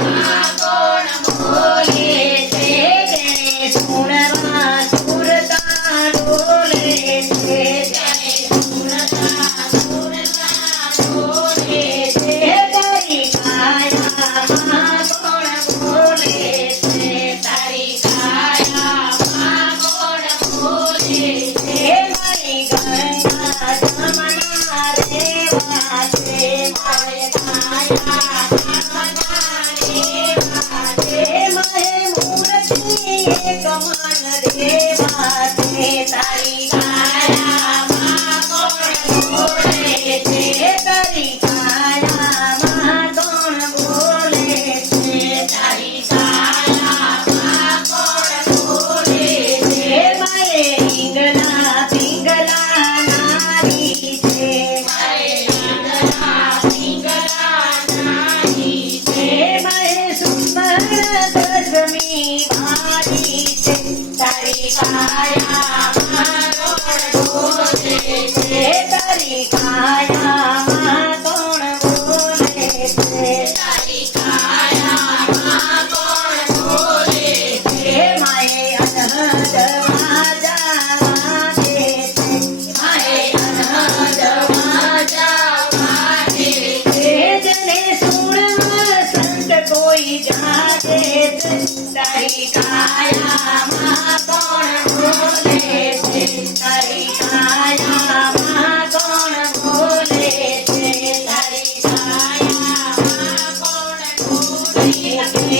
કોણ બોલે છે તેને સુણવા સુરતા ડોલે છે તેને સુણતા ડોલે છે તારી કાયામાં કોણ બોલે છે તારી કાયામાં કોણ બોલે છે મારી ગંગા જમના રેવા છે મારે કાયા જમના રેવા છે મારે મૂર્તિ એક મન રેવા છે તારી કાયામાં કોણ બોલે છે તારી કાયામાં કોણ બોલે છે તારી કાયામાં કોણ બોલે છે મારે ઈંગલા પિંગલા નારી છે મારે ઈંગલા પિંગલા નારી છે મારે સુંદર દશમી ભારી છે તારી કાયામાં કોણ બોલે છે તારી કાયામાં કોણ બોલે છે તારી કાયામાં કોણ બોલે છે માએ અનહદમાં જાવા દે છે માએ અનહદમાં જાવા દે છે જેને સુણવા સંત કોઈ જાગે છે તારી કાયામાં કોણ બોલે છે તારી કાયામાં કોણ બોલે છે તારી કાયામાં કોણ બોલે છે